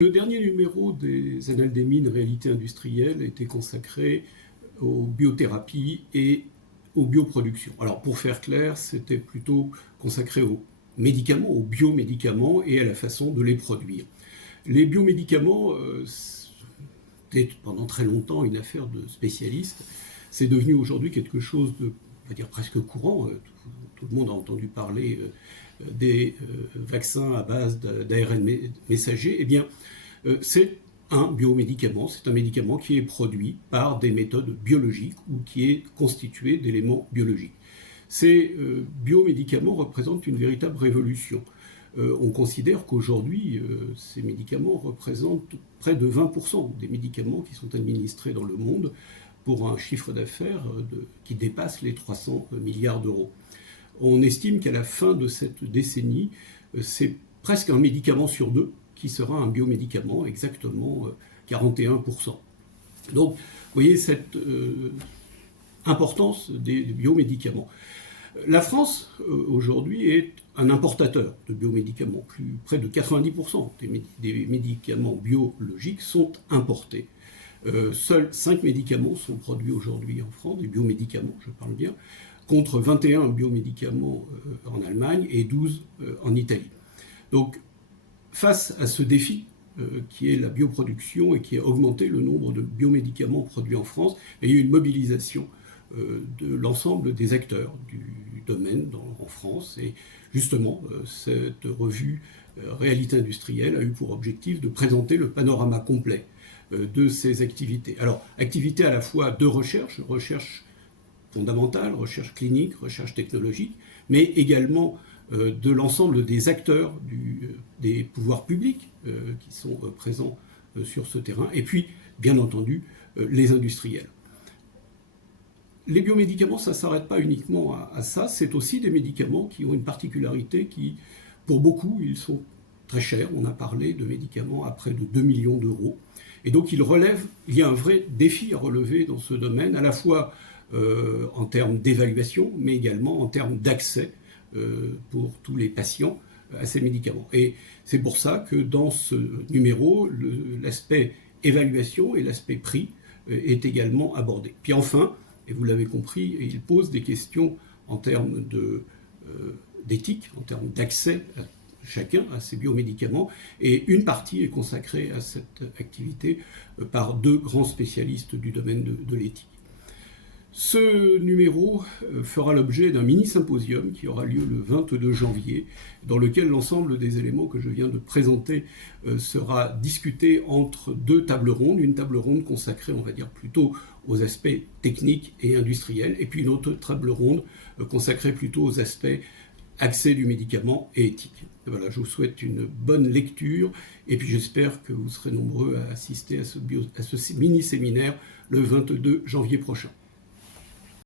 Le dernier numéro des Annales des mines réalité industrielle était consacré aux biothérapies et aux bioproductions. Alors pour faire clair, c'était plutôt consacré aux médicaments, aux biomédicaments et à la façon de les produire. Les biomédicaments, c'était pendant très longtemps une affaire de spécialistes. C'est devenu aujourd'hui quelque chose de, on va dire, presque courant. Tout le monde a entendu parler des vaccins à base d'ARN messager. Eh bien, c'est un biomédicament, c'est un médicament qui est produit par des méthodes biologiques ou qui est constitué d'éléments biologiques. Ces biomédicaments représentent une véritable révolution. On considère qu'aujourd'hui, ces médicaments représentent près de 20% des médicaments qui sont administrés dans le monde pour un chiffre d'affaires qui dépasse les 300 milliards d'euros. On estime qu'à la fin de cette décennie, c'est presque un médicament sur deux qui sera un biomédicament, exactement 41%. Donc, vous voyez cette importance des biomédicaments. La France, aujourd'hui, est un importateur de biomédicaments. Près de 90% des médicaments biologiques sont importés. Seuls 5 médicaments sont produits aujourd'hui en France, des biomédicaments, je parle bien, contre 21 biomédicaments en Allemagne et 12 en Italie. Donc, face à ce défi qui est la bioproduction et qui a augmenté le nombre de biomédicaments produits en France, il y a eu une mobilisation de l'ensemble des acteurs du domaine en France. Et justement, cette revue Réalité industrielle a eu pour objectif de présenter le panorama complet de ces activités. Alors, activités à la fois de recherche fondamentale, recherche clinique, recherche technologique, mais également de l'ensemble des acteurs des pouvoirs publics qui sont présents sur ce terrain, et puis, bien entendu, les industriels. Les biomédicaments, ça ne s'arrête pas uniquement à ça, c'est aussi des médicaments qui ont une particularité qui, pour beaucoup, ils sont très chers. On a parlé de médicaments à près de 2 millions d'euros. Et donc, il y a un vrai défi à relever dans ce domaine, à la fois en termes d'évaluation, mais également en termes d'accès pour tous les patients à ces médicaments. Et c'est pour ça que dans ce numéro, l'aspect évaluation et l'aspect prix est également abordé. Puis enfin, et vous l'avez compris, il pose des questions en termes d'éthique, en termes d'accès à chacun à ces biomédicaments, et une partie est consacrée à cette activité par 2 grands spécialistes du domaine de l'éthique. Ce numéro fera l'objet d'un mini-symposium qui aura lieu le 22 janvier, dans lequel l'ensemble des éléments que je viens de présenter sera discuté entre 2 tables rondes. Une table ronde consacrée, on va dire, plutôt aux aspects techniques et industriels, et puis une autre table ronde consacrée plutôt aux aspects accès du médicament et éthique. Et voilà, je vous souhaite une bonne lecture, et puis j'espère que vous serez nombreux à assister à ce mini-séminaire le 22 janvier prochain.